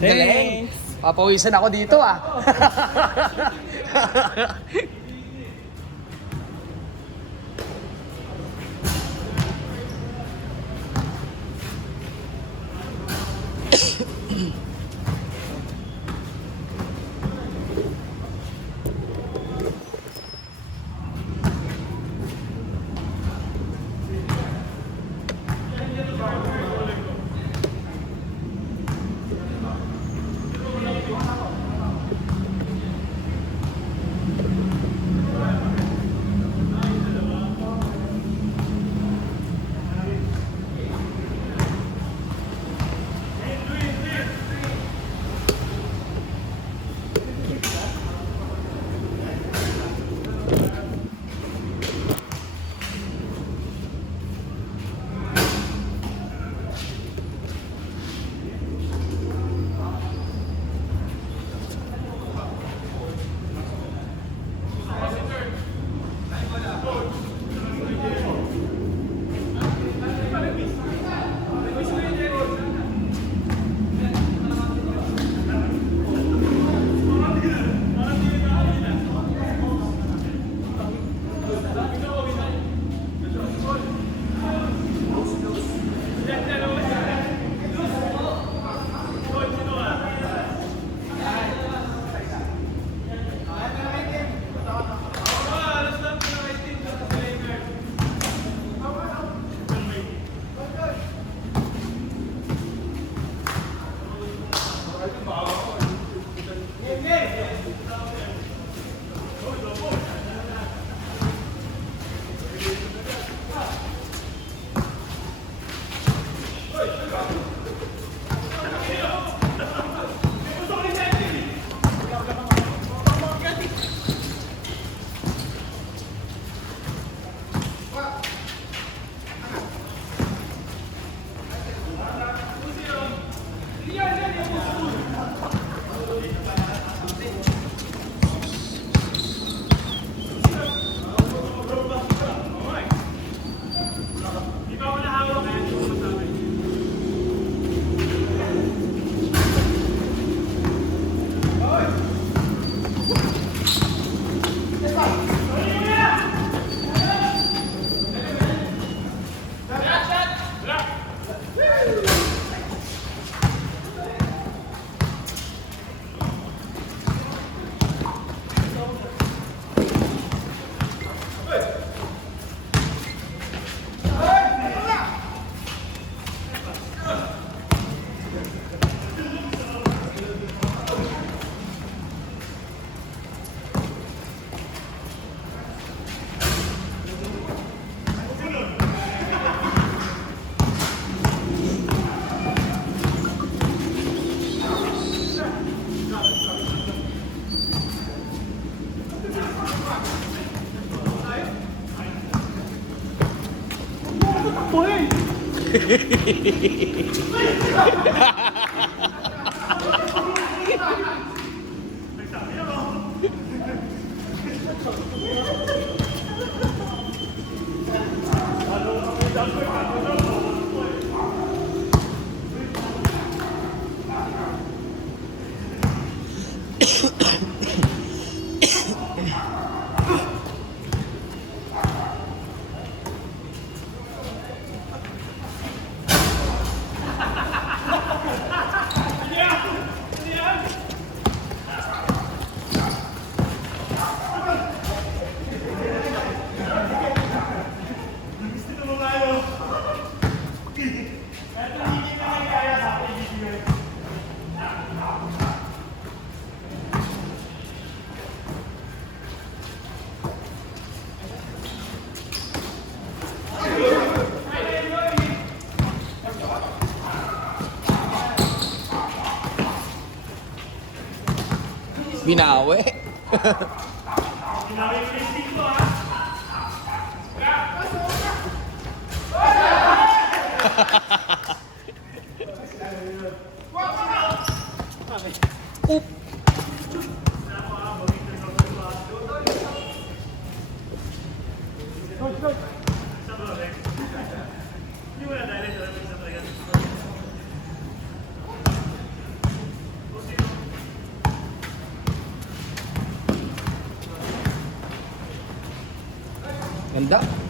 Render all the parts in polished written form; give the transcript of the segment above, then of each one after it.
Galing. Thanks. Papawisan ako dito ah. Binawi. Oop. Ganda.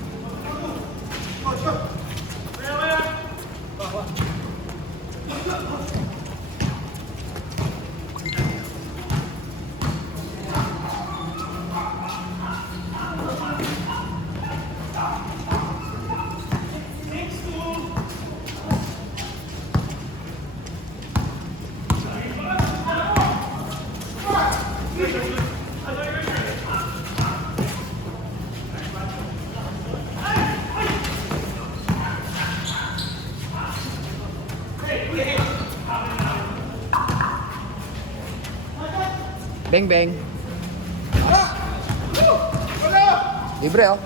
Beng beng. Libre oh.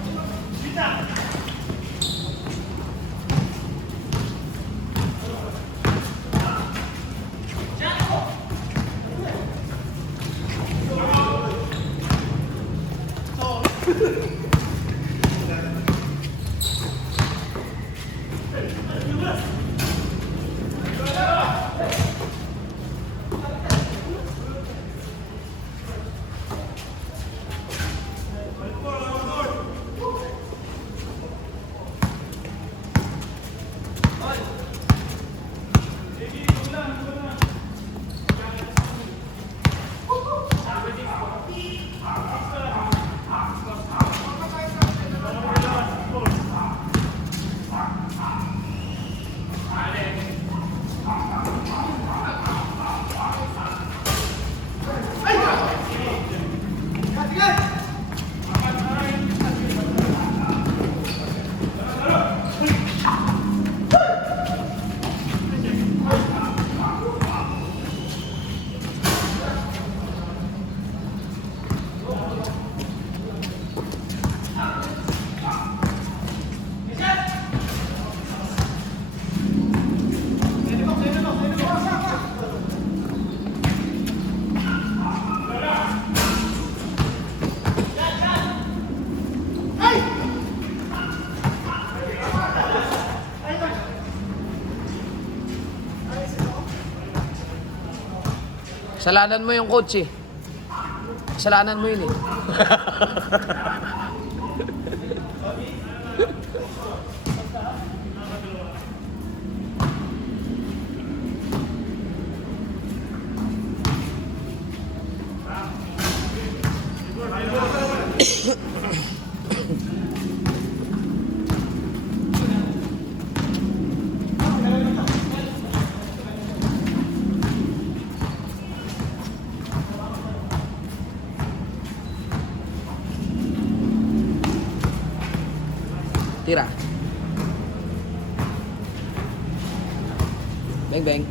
Kasalanan mo yung coach eh. Kasalanan mo yun eh. Tira. Beng beng.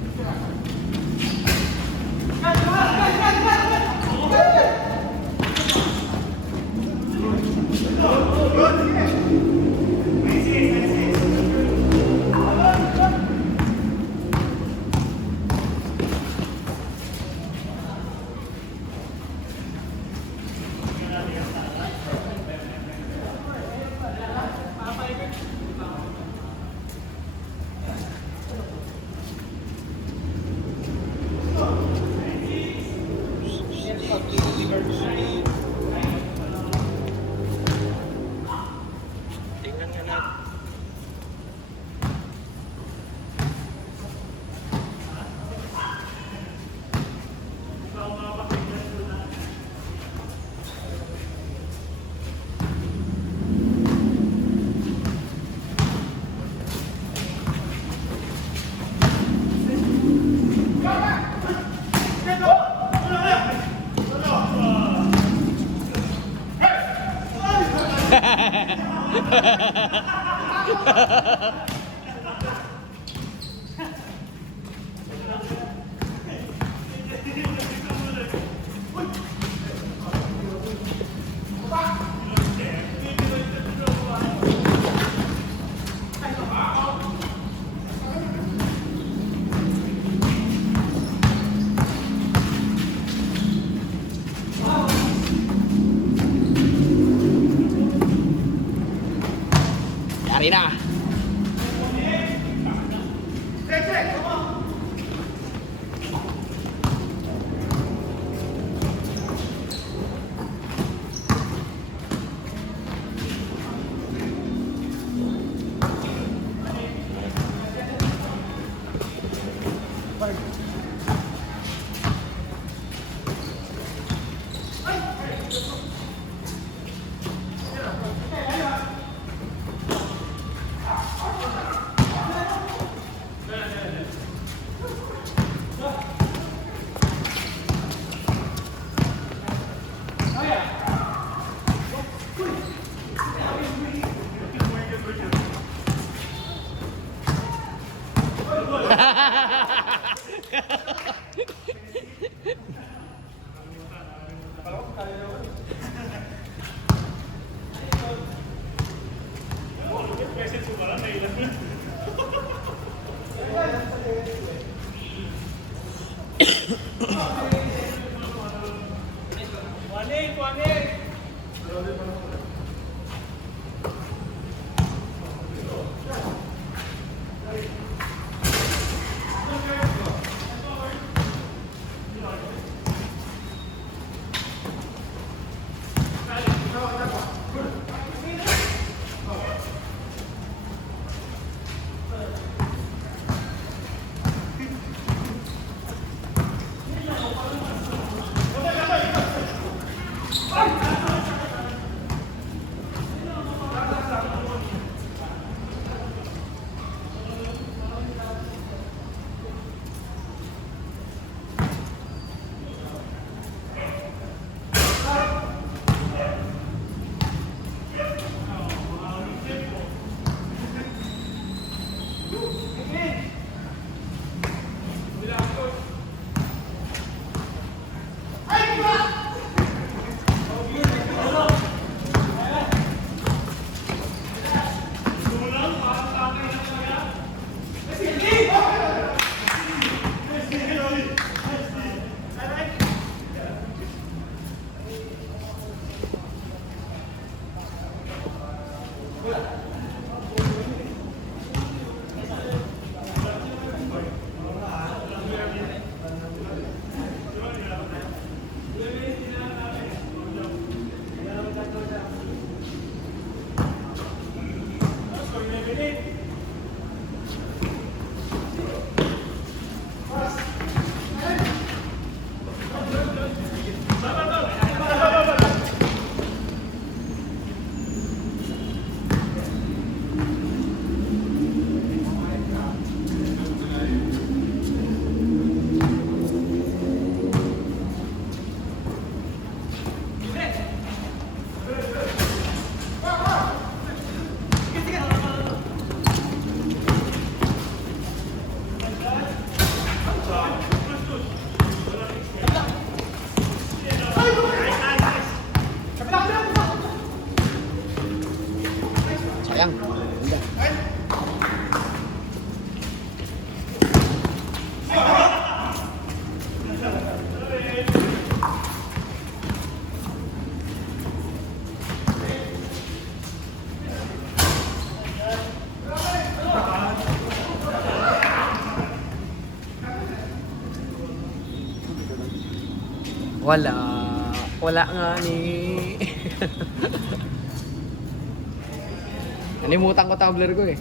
Yari na. Sayang. Ganda. Wala. Wala nga ni. Nalimutan ko tumbler ko eh.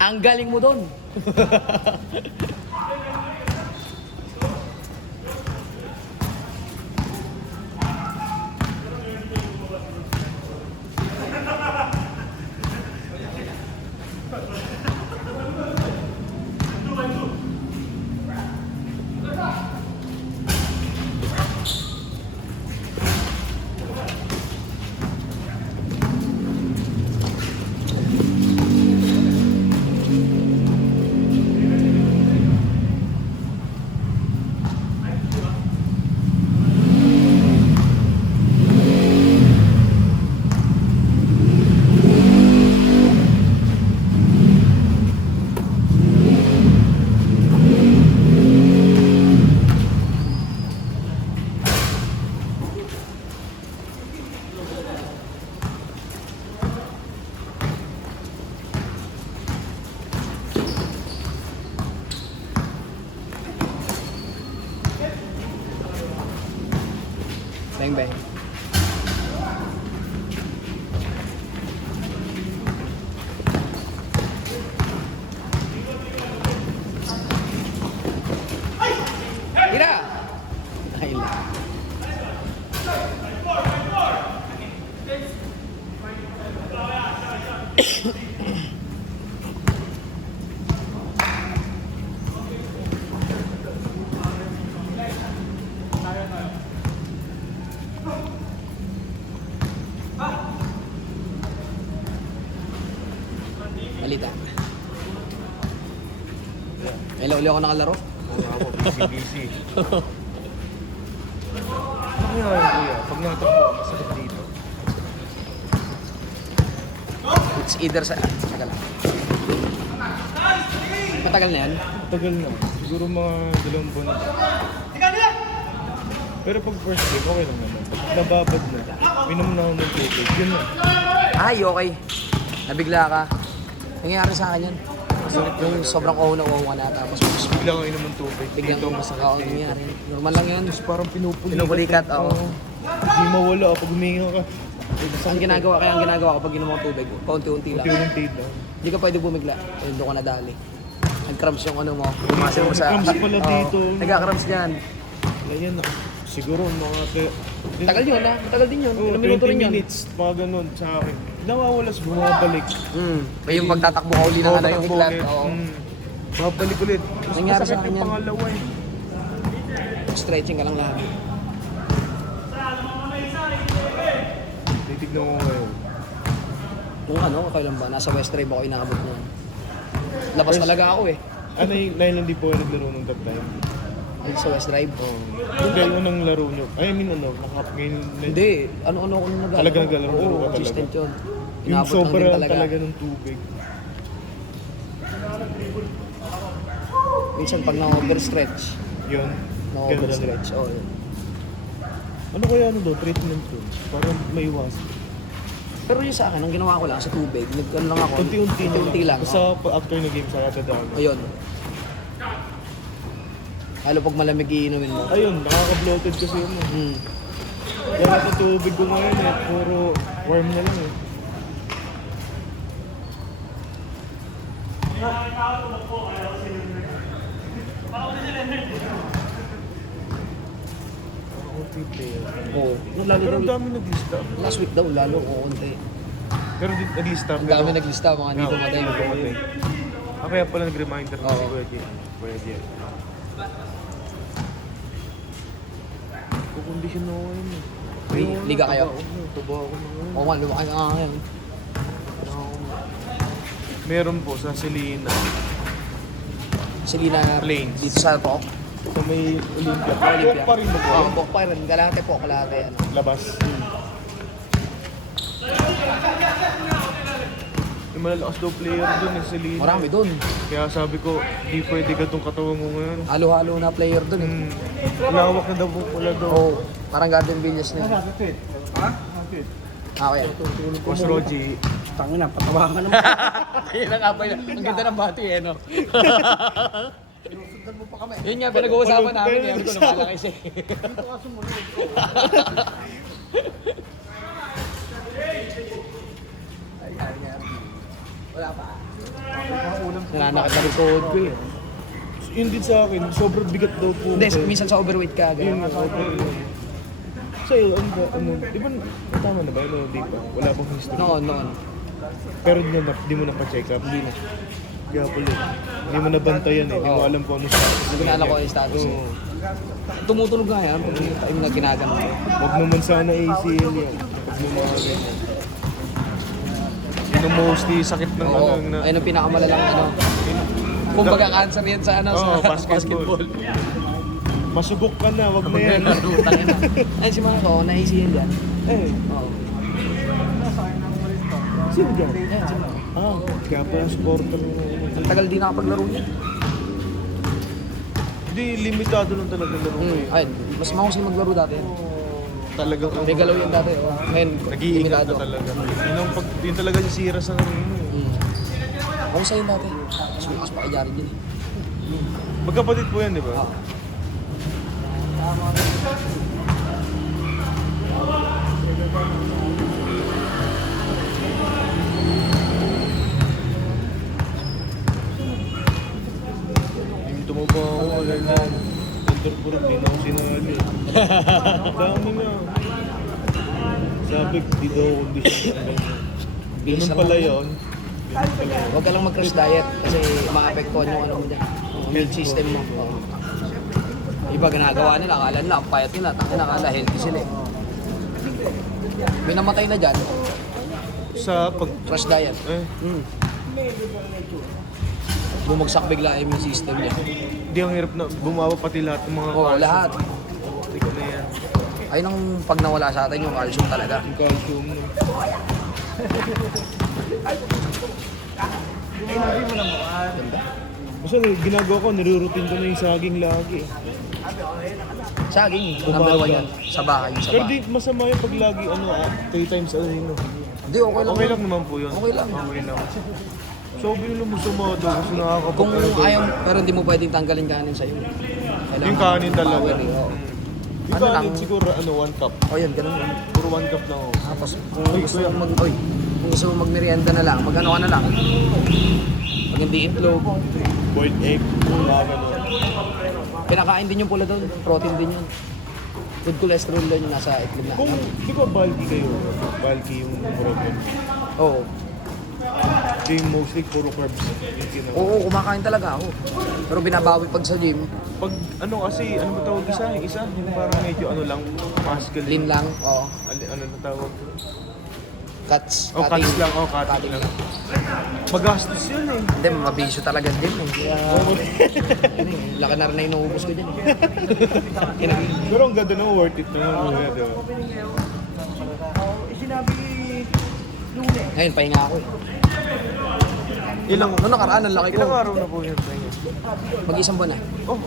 Ang galing mo doon. Bang bang. Tira! Ay lang. Malita. Hello, uli ako nakalaro. Oo nga po, busy. Ano yan, kuya? Pag nakatakbo ka, masakit dito. It's either sa... Tagal lang. Matagal na yan? Tagal na. Siguro mga 2 buwan na. Pero pag first game, okay lang naman. Pag nababad na, minom na ako ng tubig. Yun na. Ay, okay. Nabigla ka. Nangyayari sa akin yan. Yung sobrang uho ka na tapos Bigla kang inom ng tubig. biglang Dito, masakit oo, dito. nangyayari. Normal lang yun. Tapos parang pinupulikat. Pinupulikat, oo. Hindi mawala pag huminga ka. Ang ginagawa ko pag inom ng tubig, paunti-unti lang. Unti-unti lang. Hindi ka pwede bumigla. Ayun, doon ka nadali. Nag-cramps yung ano mo. Bumasa mo sa... Nag-cramps pala dito. Nagka-cramps yan. Ayan na. Siguro mga... Tagal yun ha. Tagal din yun. Oh, Ilang minuto 20 rin yun. minutes, mga ganun sa akin. Nawawalas, bumabalik. May yung pagtatakbo ka uli ng ano yung iklat. Oo. Babalik ulit. Mas Nangyari masakit sa akin yung yan. pangalawa eh. Stretching ka lang lagi. Titignan ko ngayon. Nung ano, kailan ba? Nasa West Drive ako inaabot nun. Labas talaga ako eh. Ano yung dahil hindi po kayo naglaro nung that time? Ayun sa West Drive. Yung kayo nang laro nyo. I mean ano, ngayon. Hindi. Ano ako nung naglalaro. Talaga naglalaro ka Oo, talaga? consistent yun. Yung Inaabot lang sobra din talaga ng tubig. Minsan pag na-overstretch. Yun. Na-overstretch. Oo. Yun. Ano kaya ano daw, treatment ko? Para maiwasan. Pero yung sa akin, ang ginawa ko lang sa tubig, nag-ano lang ako. Unti-unti lang. Basta after na game, saka dadami. Ayun. Lalo pag malamig iinumin mo. Ayun, nakaka-bloated kasi yun eh. Hmm. Kaya sa tubig ko ngayon eh, puro warm na lang eh. Oo. Lalo Pero ang daw, dami nag-lista. last week daw, lalo konti. Pero nag-lista. Ang dami naglista, mga hindi pumatay. pumatay. Kaya pala nag-reminder na si Oo. Kuya Jay. Kuya Jay. Kukondisyon na ako yun eh. Liga kayo? Taba ako na ngayon. Oo nga, lumaki ka nga ngayon. Meron po sa Selena. Selena Plains. dito sa Pok. Sa may Olympia. Olympia. Pa rin ba po? Oo, Pok pa rin. Galate Pok, kalate. Ano. Labas. Yung malalakas daw player dun eh, Selena. Marami dun. Kaya sabi ko, di pwede gatong katawan mo ngayon. Halo-halo na player dun eh. Lawak na daw po pala daw. Oo, parang Garden Villas na yun. Ah, kaya. Boss Roji. Tangina, patawa ka naman. Kaya na nga ba yun? Ang ganda ng bati eh, no? Yun nga, pinag-uusapan namin. Yan ko lumalaki siya. Dito ka sumunod. Wala pa. Nananakit na record ko eh. Yun din sa akin, sobrang bigat daw po. Hindi, minsan sa overweight ka. Yun, Ganyan. sa'yo, ano ba, di ba, tama na ba? Ano, di ba? Wala pang history. Noon. Pero di mo na pa-check up. Hindi na. Kaya pala, hindi mo nabantayan eh. Hindi mo alam kung ano status. Hindi ko na alam kung ano yung status eh. Oo. Tumutunog nga yan pag yung time na ginagano. Huwag naman sana ACL yan. Huwag mo mga ganyan. Yun ang mostly sakit ng Oo, ano. ayun ang pinakamalalang ano. Kumbaga cancer yan sa ano, Oo, sa basketball. Masubok ka na, wag na yan. Ayun si Marco, na-ACL yan. Eh, Oo. sino dyan? Ayun, si Marco. Ah, kaya pala supporter. Ang tagal din nakapaglaro niya. Hindi, limitado lang talaga laro mo eh. Ayun, mas mahusay maglaro dati yan. Talagang May galaw yan dati. Oh. Ngayon, nag-iingat limitado. na talaga. Yun talaga yung sira sa kanino eh. Mahusay yun dati. Mas malakas pa kay Jared din. Magkapatid po yan, di ba? Ah. Yung tumaba ako, ganyan. Interpurot, di na ako sinali. Dami nga. Sabi, di daw kondisyon ng ganyan. Bilis Ganun lang pala naman. yun. Ganun pala yun. Huwag ka lang mag-crash diet kasi maapektuhan yung ano mo dyan. Yung immune system mo. Oo. Iba ginagawa nila, akala nila, ang payat nila, tangina akala healthy sila eh. May namatay na dyan, Sa pag... crash diet. Eh, Bumagsak bigla yung immune system niya. hindi ang hirap na bumawa pati lahat ng mga... Oo, lahat. Hindi ko na yan. Ayun ang pag nawala sa atin yung calcium talaga. Yung calcium. No. Ganda. Basta ginagawa ko, niruroutine ko na yung saging lagi. Saging, number one yan. Sa bahay, sa Pero bahay. di masama yung pag lagi, 3 times a day, no? Hindi, okay lang. Okay lang naman po yun. Okay lang. Okay lang. So, binilo mo sumado kasi nakakapag... Kung ayaw, pero hindi mo pwedeng tanggalin kanin sa'yo. Kailangan Yung kanin talaga. power eh, oo. Yung Ano kanin lang? siguro, 1 cup. O yan, ganun lang. Puro 1 cup lang ako. Tapos kung gusto mo kung gusto mo magmerienda na lang, mag-ano ka na lang. Pag hindi itlog, Boiled egg, mga ganun. pinakain din yung pula doon, protein din yun. Good cholesterol din yung nasa itlog na. Kung, di ba bulky kayo? Bulky yung protein. Oo. Ito yung mostly puro carbs. Yung kinakain. Oo, kumakain talaga ako. Pero binabawi pag sa gym, Pag ano kasi, ano ba tawag isa? Isa, yung parang medyo ano lang, muscle. lean lang, oo. Ano na tawag? Cuts, Oh, cuts lang. Oh, cutting lang. Magastos yun eh. Hindi, mabisyo talaga din eh. Kaya, Oo. yun eh, laki na rin na inuubos ko dyan eh. Yun eh. Pero ang ganda naman, worth it naman. Kuya, diba? Ngayon, pahinga ako eh. Ilang, Noong nakaraan, ang laki ko. ilang araw na po yun sa inyo? Mag-isang buwan na. Oh,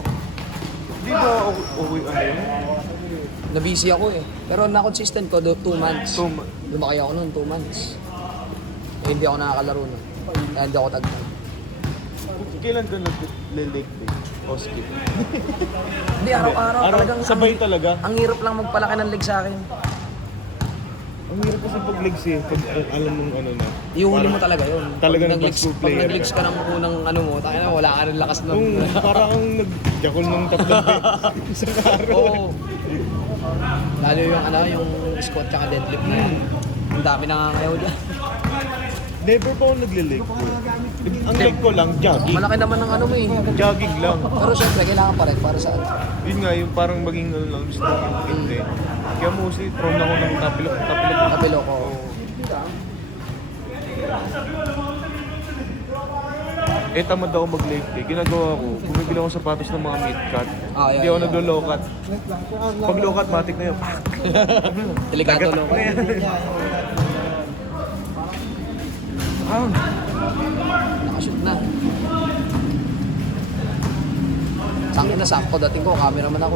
di ba okay ano yun? Nabisi ako eh. Pero na-consistent ko, 2 months. So, Lumaki ako noon, 2 months. Eh, hindi ako nakakalaro nun. Kaya hindi ako tag-tag. kailan ka nag-leg day? O skip? Hindi, araw-araw. Talagang sabay talaga? Ang hirap lang magpalaki ng leg sa akin. Ang hirap kasi pag legs eh, pag alam mong ano na. Ihuli mo talaga yun. Talaga Pag ng nag-legs- basketball Pag player nag-legs ka. ka ng unang ano mo, tayo na, wala ka rin lakas nun. Kung parang ang nag-jakol ng tatlong isang araw. Oo. Lalo yung ano, yung squat tsaka deadlift na yan. Ang dami nangangayaw dyan. Never pa ako nagle-leg ko. Ang leg ko lang, jogging. Malaki naman ng ano mo eh. Jogging lang. Pero syempre, kailangan pa rin para sa ano. Yun nga, yung parang maging ano lang, gusto ko yung hindi. Kaya mostly prone ako ng tapilok. Kapilo ko. Eh, tamad ako mag-leg day. Ginagawa ko, bumibili ako sapatos ng mga mid-cut. Ah, Hindi ako naglo-low-cut. Pag low-cut, matik na yun. Delikado Dagat lo. na yan. Ah, Nakashoot na. Sangkin na sakto dating ko, cameraman ako.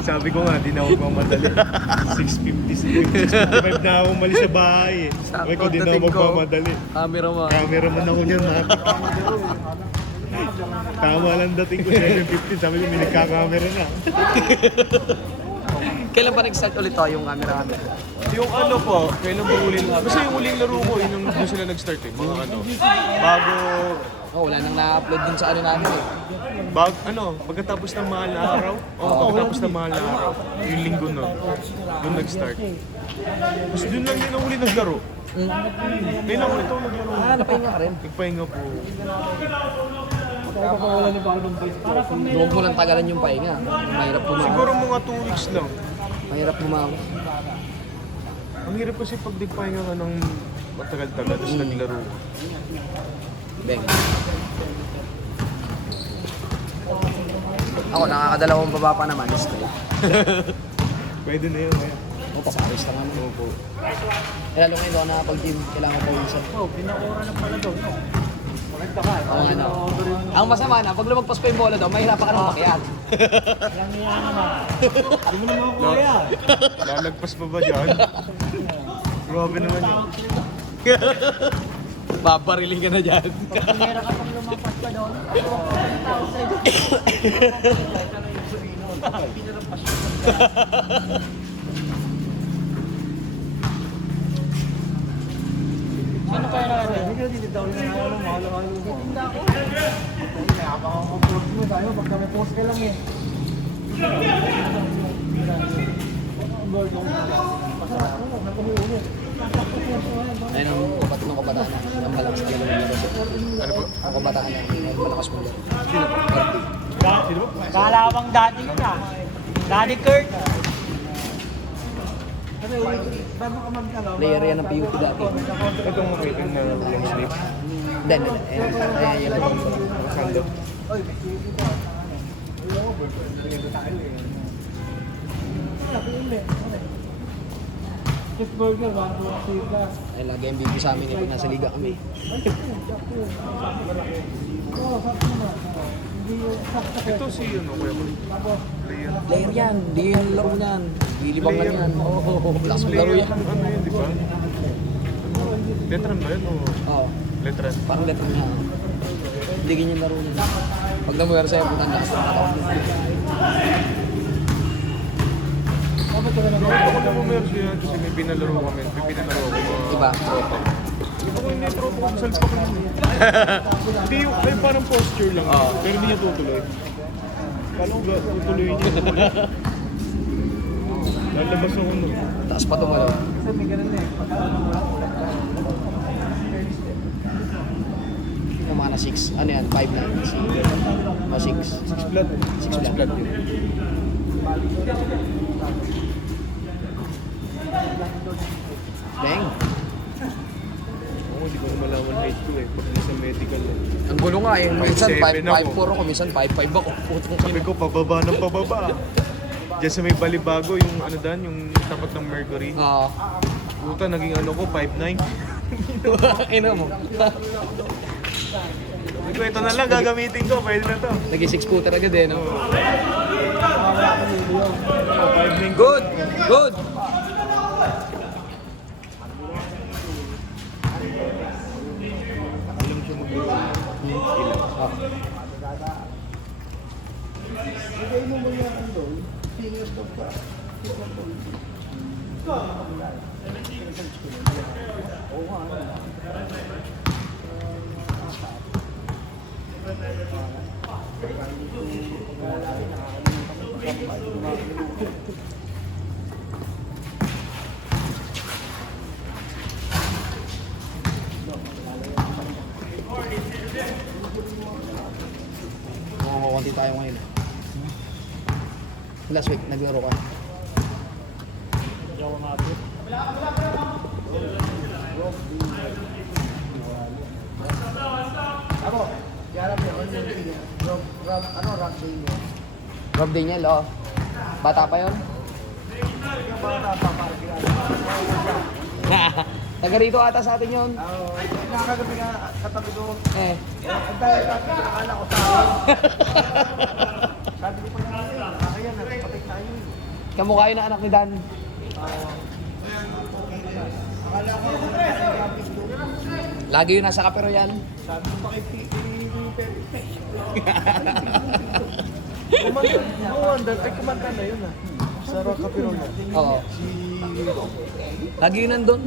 sabi ko nga, di na ako mamadali. 6:50, 6:55 na ako umalis sa bahay eh. Sabi ko, di na ako magmamadali. Cameraman. Cameraman ako niyan, matik. Tama lang dating ko 7:15, sabi ko, may nagka-camera na. Kailan pa nag-start ulit to yung camera? Yung ano po, kailan ba uling, basta yung uling laro ko, yun yung doon sila nag-start eh, mga ano, bago, Oh, wala nang na-upload din sa ano namin eh. pagkatapos ng mahal na araw, pagkatapos ng mahal na araw, yung linggo nun, doon nag-start. Tapos doon lang yun ang uli naglaro. Kailan ulit ako naglaro? Napahinga ka rin. Nagpahinga po. Huwag mo lang tagalan yung pahinga. Mahirap pumawa. Siguro mga 2 weeks lang. Mahirap pumawa. Ang hirap kasi pag nagpahinga ka ng matagal-tagal, tapos naglaro ka. Beng. Ako, nakakadalawang baba pa naman. Pwede na yun. O, pasaris lang naman. Opo. Eh, lalo ngayon, ako nakapag-gym. Kailangan ko pawisan. Oh, pinaura na pala doon. Maganda ka. Oo, ano. Ang masama na, pag lumagpas pa yung bola daw, mahirapan ka nang makiat. Lang yan naman. Hindi mo naman kaya. Lalagpas pa ba dyan? Grabe naman yun. Babariling ka na dyan. Pumera ka pang lumapas ka doon. Sino kaya na rin? Hindi ka dito daw rin na mahal-mahal mo. Habang ako post mo tayo, pagka may post ka lang eh. Ayun ang kabataan na. Ang malakas na gano'n yung laro. Ano po? Ang kabataan na. Ang malakas mo laro. Sino po? Sino po? Kalawang daddy yun ah. Daddy Kurt. Player yan ng PUP dati. Itong makaitin na long sleeve. Then, yan lang. Sando. Cheeseburger, 120 plus. Ay, lagi ang MVP sa amin eh, pag nasa liga kami. Ito si ano, kuya ko. Player. Player yan, di yung laro niyan. Ilibang lang yan. Oo, lakas mo laro yan. Ano yun, di ba? Letran ba yun o? Oo, Letran. parang letter niya. Hindi ganyan laro niya. Pag namuwer sa'yo, putang lakas ng katawan. Ako na mo meron siya kasi may pinalaro kami. May pinalaro ko mga Iba? tropa. Ako yung metro ko, salpak ko naman. Hindi yung, may parang posture lang. Pero hindi niya tutuloy. Kala ko ba, tutuloy niya. Lalabas ako nun. Taas pa tumalaw. Yung mga na 6. Ano yan? 5'9". O 6. 6 blood. 6 blood. Dang. Ako, hindi ko na malaman height ko eh. Pag nasa medical eh. Ang gulo nga eh. Minsan 5'7" 5'4" ako, minsan 5'5" ako. Putong Sabi ko, pababa ng pababa. Diyan sa may Balibago, yung ano dan, yung tapat ng Mercury. Oo. Puta, naging ano ko, 5'9". Ina mo. Sabi ko, ito na lang, gagamitin ko. Pwede na to. Naging 6-footer agad eh, no? Oh, 5'9". Good! Good! Ilang siya mag-ilang? Ilang? Konti tayo ngayon. Last week, naglaro ka. Hindi ako mabit. Rob Daniel, oh. Bata pa yun? Taga rito ata sa atin yun. Nakakagabi nga katabi doon. Eh. Ang dahil kasi akala ko sa akin. Sabi ko pa nga, kaya nagpapatay tayo. Kamukha yun na anak ni Dan. Akala ko Lagi yun nasa Kape Royal. sabi ko pa kay Pepe. Kumanta na yun ah. Sa Rock Capirola. Oo. Lagi yun nandun.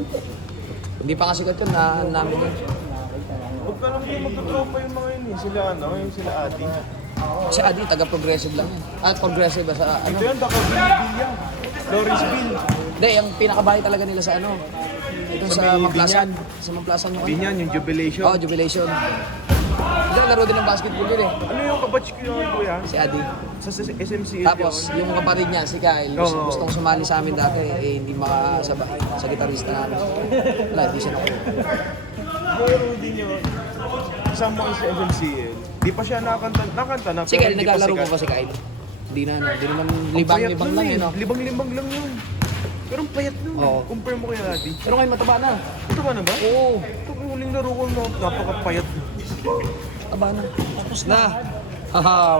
Hindi pa nga sikat yun, na namin yun. Huwag ka lang yung magtutropa yung mga yun eh. Sila ano, yung sila Adi. Si Adi, taga-progressive lang yan. Progressive ba sa ano? Ito yan, Dakaville. Lawrenceville. Hindi, yung pinakabahay talaga nila sa ano. Ito Sa sa may Mamplasan. Sa Mamplasan yung ano. Binyan, yung Jubilation. Oo, Jubilation. Hindi, laro din ng basketball yun eh. Ano yung kabatch ko yun, kuya? Si Adi. Sa SMCL Tapos, yung kapatid niya, si Kyle, Oo. gustong sumali sa amin dati, eh, hindi makasabay sa gitarista namin. Wala, hindi siya nakuha. Pero din yun. Kasama ko sa SMCL. Di pa siya nakanta na. Si Kyle, naglalaro pa ba si Kyle? Hindi na, no? Hindi naman libang-libang lang yun, no? Libang-libang lang yun. Pero ang payat nun. Oo. Compare mo kay Adi. Pero ngayon mataba na. Ito ba na ba? Oo, Ito ang huling laro ko, napakapayat. mataba na. Tapos na. Haha.